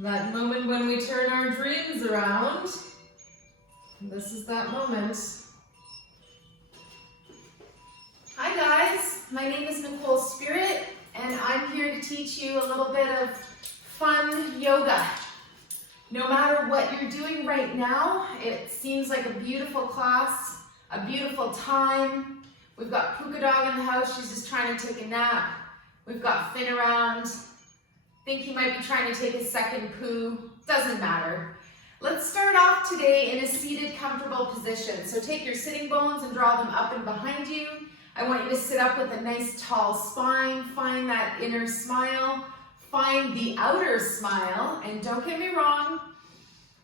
That moment when we turn our dreams around. This is that moment. Hi guys, my name is Nicole Spirit, and I'm here to teach you a little bit of fun yoga. No matter what you're doing right now, it seems like a beautiful class, a beautiful time. We've got Puka Dog in the house, she's just trying to take a nap. We've got Finn around. Think he might be trying to take a second poo. Doesn't matter. Let's start off today in a seated, comfortable position. So take your sitting bones and draw them up and behind you. I want you to sit up with a nice tall spine. Find that inner smile. Find the outer smile. And don't get me wrong,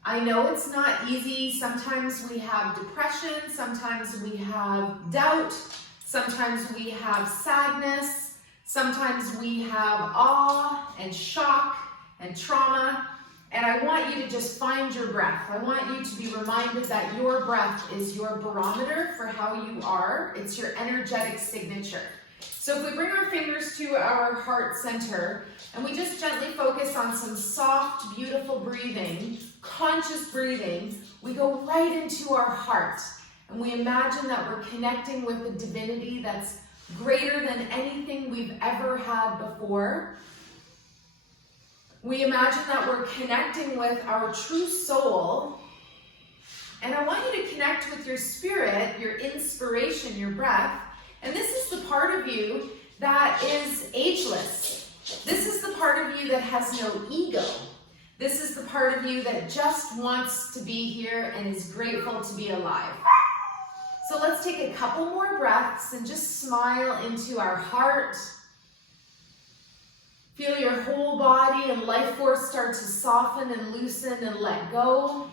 I know it's not easy. Sometimes we have depression. Sometimes we have doubt. Sometimes we have sadness. Sometimes we have awe and shock and trauma, and I want you to just find your breath. I want you to be reminded that your breath is your barometer for how you are. It's your energetic signature. So if we bring our fingers to our heart center and we just gently focus on some soft, beautiful breathing, conscious breathing, we go right into our heart and we imagine that we're connecting with the divinity that's greater than anything we've ever had before. We imagine that we're connecting with our true soul. And I want you to connect with your spirit, your inspiration, your breath. And this is the part of you that is ageless. This is the part of you that has no ego. This is the part of you that just wants to be here and is grateful to be alive. So let's take a couple more breaths and just smile into our heart. Feel your whole body and life force start to soften and loosen and let go.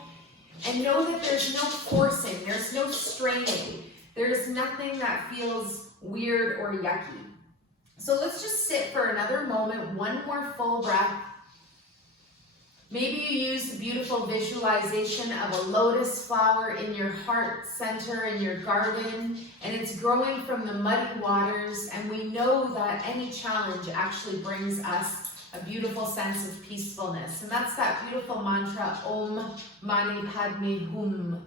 And know that there's no forcing, there's no straining. There's nothing that feels weird or yucky. So let's just sit for another moment, one more full breath. Maybe you use the beautiful visualization of a lotus flower in your heart center in your garden, and it's growing from the muddy waters, and we know that any challenge actually brings us a beautiful sense of peacefulness. And that's that beautiful mantra, Om Mani Padme Hum.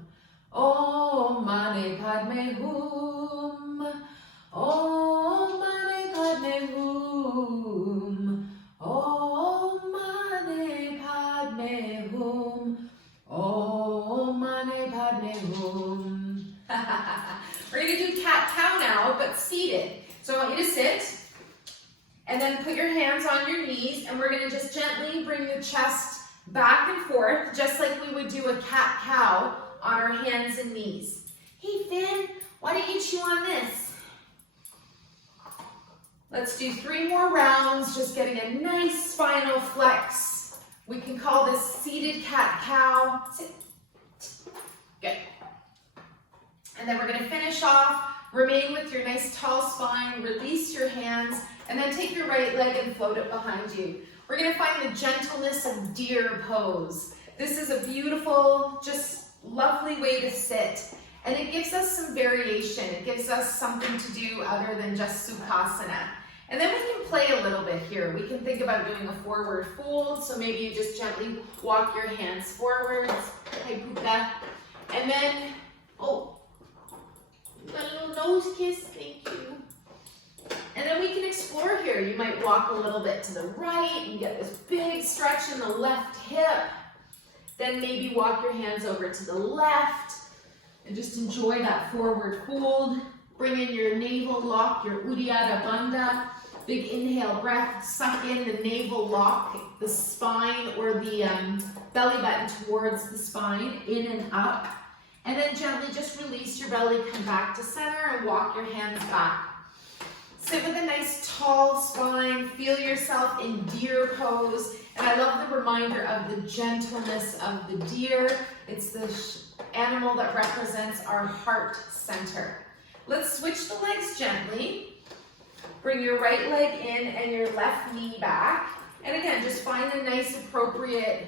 Om Mani Padme Hum. Om Mani Padme Hum. Om Mani Padme Hum. Om Mani Padme Hum. We're going to do cat-cow now, but seated. So I want you to sit, and then put your hands on your knees, and we're going to just gently bring the chest back and forth, just like we would do a cat-cow on our hands and knees. Hey Finn, why don't you chew on this? Let's do 3 more rounds, just getting a nice spinal flex. We can call this seated cat-cow. Sit. Good. And then we're going to finish off. Remain with your nice tall spine, release your hands, and then take your right leg and float it behind you. We're going to find the gentleness of deer pose. This is a beautiful, just lovely way to sit. And it gives us some variation. It gives us something to do other than just Sukhasana. And then we can play a little bit here. We can think about doing a forward fold. So maybe you just gently walk your hands forwards. Hi, Puka. And then, oh, you got a little nose kiss. Thank you. And then we can explore here. You might walk a little bit to the right and get this big stretch in the left hip. Then maybe walk your hands over to the left and just enjoy that forward fold. Bring in your navel lock, your Uddiyana Bandha. Big inhale breath, suck in the navel lock, the spine or the belly button towards the spine, in and up. And then gently just release your belly, come back to center and walk your hands back. Sit with a nice tall spine, feel yourself in deer pose. And I love the reminder of the gentleness of the deer. It's the animal that represents our heart center. Let's switch the legs gently. Bring your right leg in and your left knee back. And again, just find a nice appropriate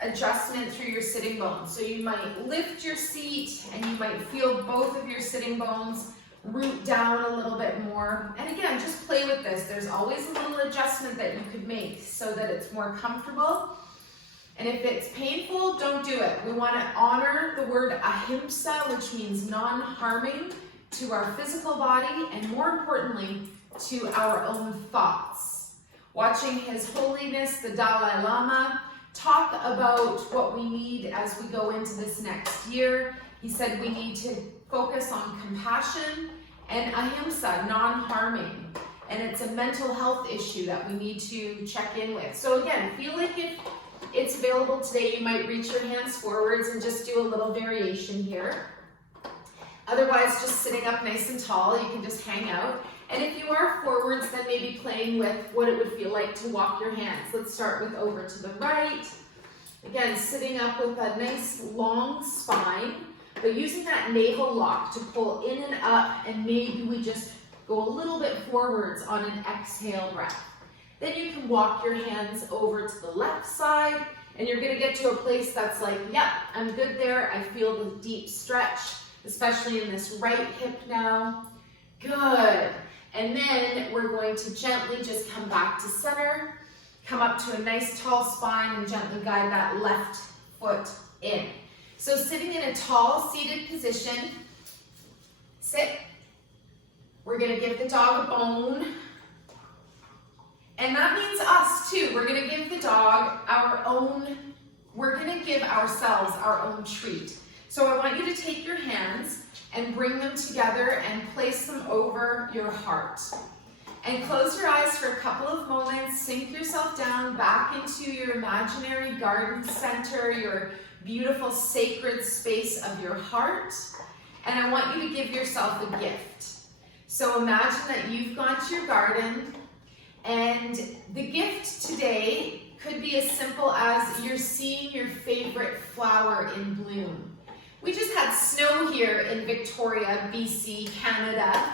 adjustment through your sitting bones. So you might lift your seat and you might feel both of your sitting bones root down a little bit more. And again, just play with this. There's always a little adjustment that you could make so that it's more comfortable. And if it's painful, don't do it. We want to honor the word ahimsa, which means non-harming to our physical body and more importantly, to our own thoughts. Watching His Holiness, the Dalai Lama, talk about what we need as we go into this next year. He said we need to focus on compassion and ahimsa, non-harming. And it's a mental health issue that we need to check in with. So again, feel like if it's available today, you might reach your hands forwards and just do a little variation here. Otherwise, just sitting up nice and tall, you can just hang out. And if you are forwards, then maybe playing with what it would feel like to walk your hands. Let's start with over to the right. Again, sitting up with a nice long spine, but using that navel lock to pull in and up, and maybe we just go a little bit forwards on an exhale breath. Then you can walk your hands over to the left side, and you're gonna get to a place that's like, yep, I'm good there. I feel the deep stretch, especially in this right hip now. Good. And then we're going to gently just come back to center, come up to a nice tall spine, and gently guide that left foot in. So sitting in a tall seated position, sit. We're gonna give the dog a bone. And that means us too. We're gonna give the dog we're gonna give ourselves our own treat. So I want you to take your hands and bring them together and place them over your heart. And close your eyes for a couple of moments, sink yourself down back into your imaginary garden center, your beautiful sacred space of your heart. And I want you to give yourself a gift. So imagine that you've gone to your garden, and the gift today could be as simple as you're seeing your favorite flower in bloom. We just had snow here in Victoria, BC, Canada,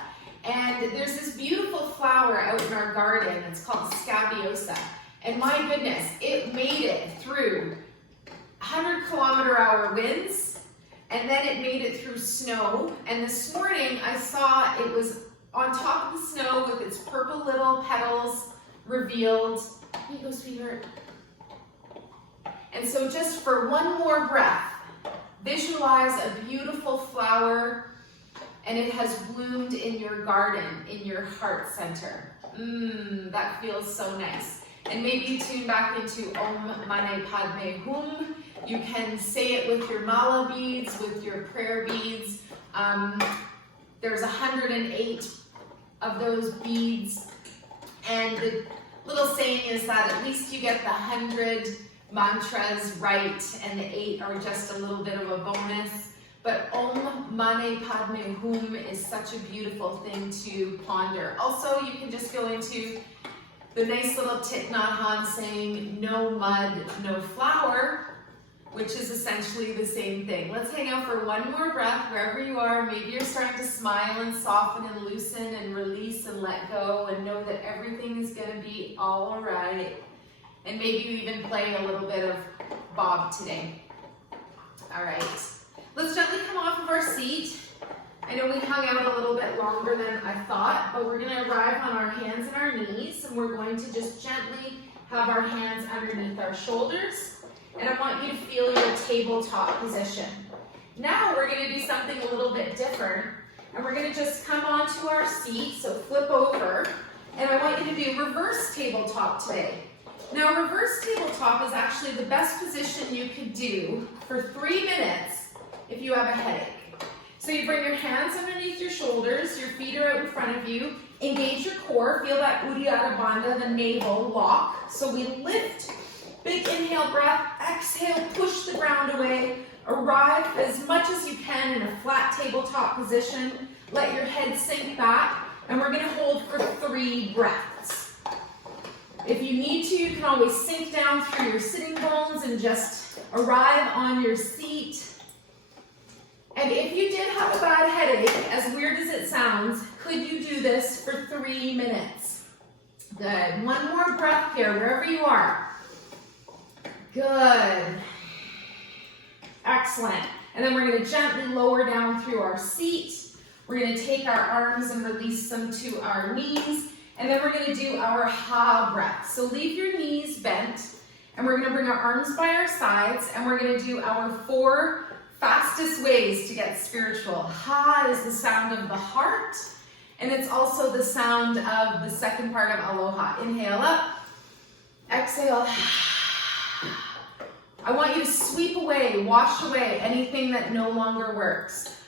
and there's this beautiful flower out in our garden. It's called scabiosa. And my goodness, it made it through 100-kilometer-hour winds, and then it made it through snow. And this morning I saw it was on top of the snow with its purple little petals revealed. Here you go, sweetheart. And so just for one more breath, visualize a beautiful flower, and it has bloomed in your garden, in your heart center. That feels so nice. And maybe you tune back into Om Mani Padme Hum. You can say it with your mala beads, with your prayer beads. There's 108 of those beads. And the little saying is that at least you get the 100 mantras right, and the 8 are just a little bit of a bonus. But Om Mani Padme Hum is such a beautiful thing to ponder. Also, you can just go into the nice little Thich Nhat Hanh saying, no mud, no flower, which is essentially the same thing. Let's hang out for one more breath wherever you are. Maybe you're starting to smile and soften and loosen and release and let go and know that everything is gonna be all right. And maybe you even play a little bit of Bob today. All right, let's gently come off of our seat. I know we hung out a little bit longer than I thought, but we're gonna arrive on our hands and our knees, and we're going to just gently have our hands underneath our shoulders. And I want you to feel your tabletop position. Now we're gonna do something a little bit different, and we're gonna just come onto our seat, so flip over, and I want you to do reverse tabletop today. Now, reverse tabletop is actually the best position you could do for 3 minutes if you have a headache. So you bring your hands underneath your shoulders, your feet are out in front of you, engage your core, feel that Uddiyana Bandha, the navel lock. So we lift, big inhale breath, exhale, push the ground away, arrive as much as you can in a flat tabletop position, let your head sink back, and we're gonna hold for 3 breaths. If you need to, you can always sink down through your sitting bones and just arrive on your seat. And if you did have a bad headache, as weird as it sounds, could you do this for 3 minutes? Good. One more breath here, wherever you are. Good. Excellent. And then we're going to gently lower down through our seat. We're going to take our arms and release them to our knees. And then we're going to do our ha breath. So leave your knees bent, And we're gonna bring our arms by our sides, and we're gonna do our 4 fastest ways to get spiritual. Ha is the sound of the heart, and it's also the sound of the second part of aloha. Inhale up, exhale. I want you to sweep away, wash away anything that no longer works.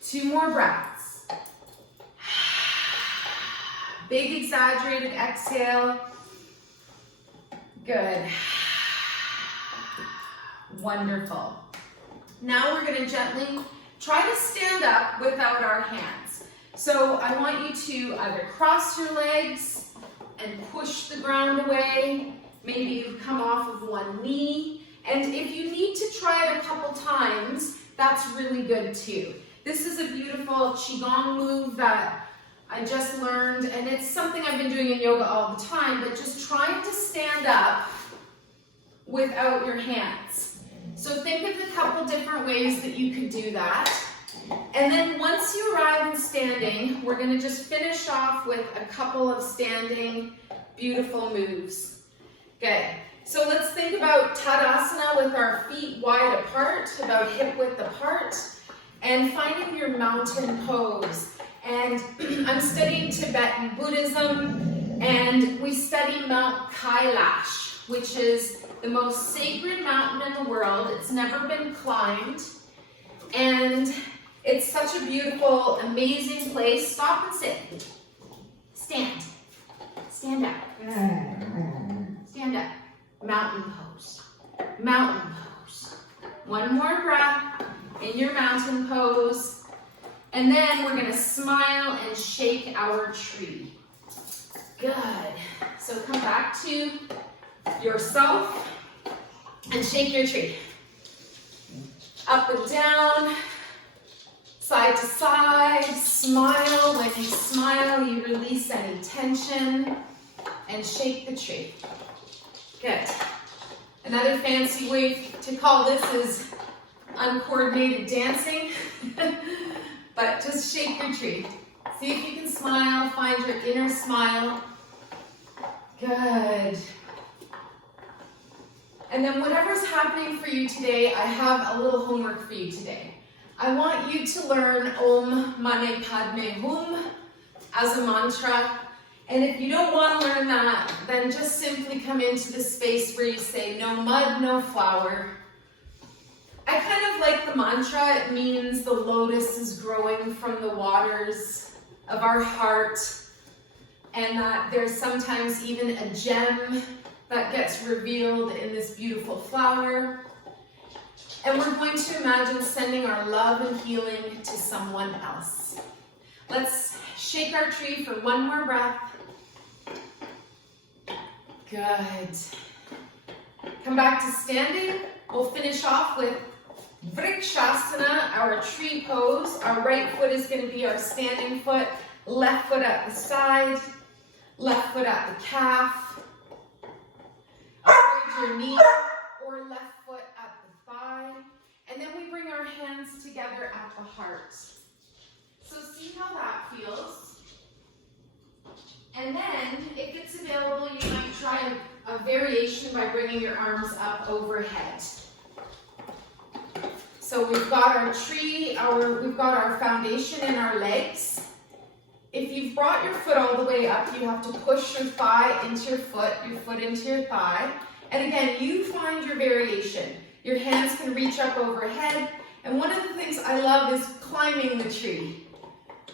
Two more breaths. Big exaggerated exhale. Good. Wonderful. Now we're going to gently try to stand up without our hands. So I want you to either cross your legs and push the ground away. Maybe you come off of one knee. And if you need to try it a couple times, that's really good too. This is a beautiful Qigong move that I just learned, and it's something I've been doing in yoga all the time, but just trying to stand up without your hands. So think of a couple different ways that you could do that. And then once you arrive in standing, we're going to just finish off with a couple of standing beautiful moves. Good. So let's think about Tadasana with our feet wide apart, about hip width apart, and finding your mountain pose. And I'm studying Tibetan Buddhism, and we study Mount Kailash, which is the most sacred mountain in the world. It's never been climbed, and it's such a beautiful, amazing place. Stop and sit. Stand. Stand up. Stand up. Mountain pose. Mountain pose. One more breath in your mountain pose. And then we're going to smile and shake our tree. Good. So come back to yourself and shake your tree. Up and down, side to side, smile. When you smile, you release any tension and shake the tree. Good. Another fancy way to call this is uncoordinated dancing. But just shake your tree. See if you can smile, find your inner smile. Good. And then whatever's happening for you today, I have a little homework for you today. I want you to learn Om Mani Padme Hum as a mantra. And if you don't want to learn that, then just simply come into the space where you say, no mud, no flower. I kind of like the mantra. It means the lotus is growing from the waters of our heart, and that there's sometimes even a gem that gets revealed in this beautiful flower. And we're going to imagine sending our love and healing to someone else. Let's shake our tree for one more breath. Good. Come back to standing. We'll finish off with Vrikshasana, our tree pose. Our right foot is going to be our standing foot, left foot at the side, left foot at the calf, avoid your knee, or left foot at the thigh. And then we bring our hands together at the heart. So see how that feels. And then, if it's available, you might try a variation by bringing your arms up overhead. So we've got our tree, we've got our foundation in our legs. If you've brought your foot all the way up, you have to push your thigh into your foot into your thigh. And again, you find your variation. Your hands can reach up overhead. And one of the things I love is climbing the tree.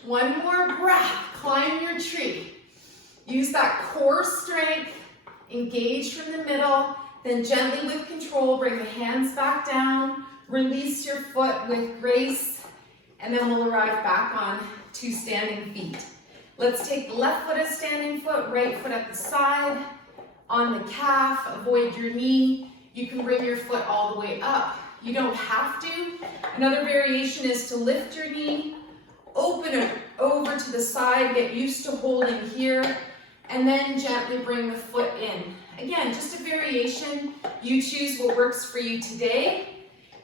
One more breath, climb your tree. Use that core strength, engage from the middle, then gently with control, bring the hands back down. Release your foot with grace, and then we'll arrive back on 2 standing feet. Let's take the left foot as standing foot, right foot at the side, on the calf, avoid your knee. You can bring your foot all the way up. You don't have to. Another variation is to lift your knee, open it over to the side, get used to holding here, and then gently bring the foot in. Again, just a variation. You choose what works for you today.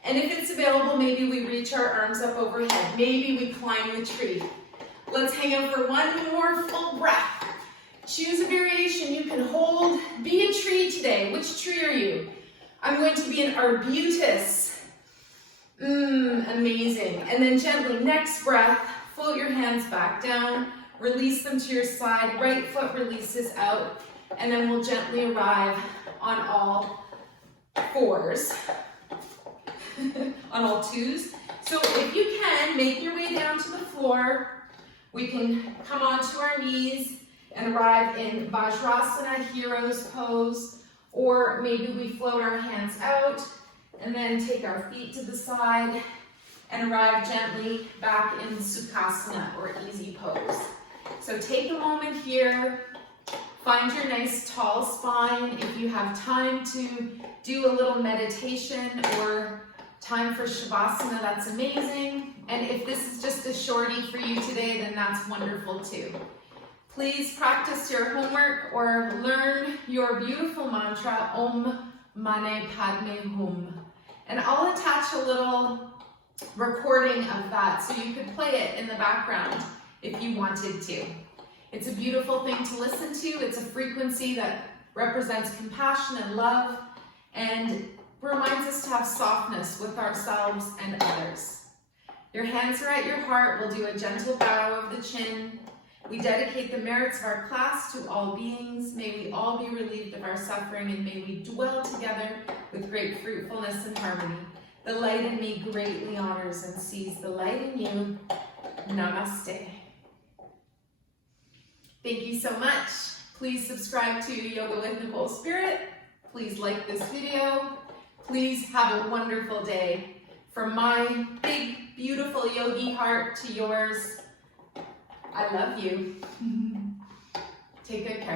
And if it's available, maybe we reach our arms up overhead. Maybe we climb the tree. Let's hang out for one more full breath. Choose a variation you can hold. Be a tree today. Which tree are you? I'm going to be an arbutus. Amazing. And then gently, next breath, float your hands back down, release them to your side, right foot releases out, and then we'll gently arrive on all fours, on all twos. So if you can, make your way down to the floor. We can come onto our knees and arrive in Vajrasana, Hero's Pose, or maybe we float our hands out and then take our feet to the side and arrive gently back in Sukhasana or Easy Pose. So take a moment here, find your nice tall spine. If you have time to do a little meditation or time for Shavasana, that's amazing. And if this is just a shorty for you today, then that's wonderful too. Please practice your homework or learn your beautiful mantra, Om Mane Padme Hum. And I'll attach a little recording of that so you could play it in the background if you wanted to. It's a beautiful thing to listen to. It's a frequency that represents compassion and love and reminds us to have softness with ourselves and others. Your hands are at your heart. We'll do a gentle bow of the chin. We dedicate the merits of our class to all beings. May we all be relieved of our suffering, and may we dwell together with great fruitfulness and harmony. The light in me greatly honors and sees the light in you. Namaste. Thank you so much. Please subscribe to Yoga with Nicole Spirit. Please like this video. Please have a wonderful day. From my big, beautiful yogi heart to yours, I love you. Take good care.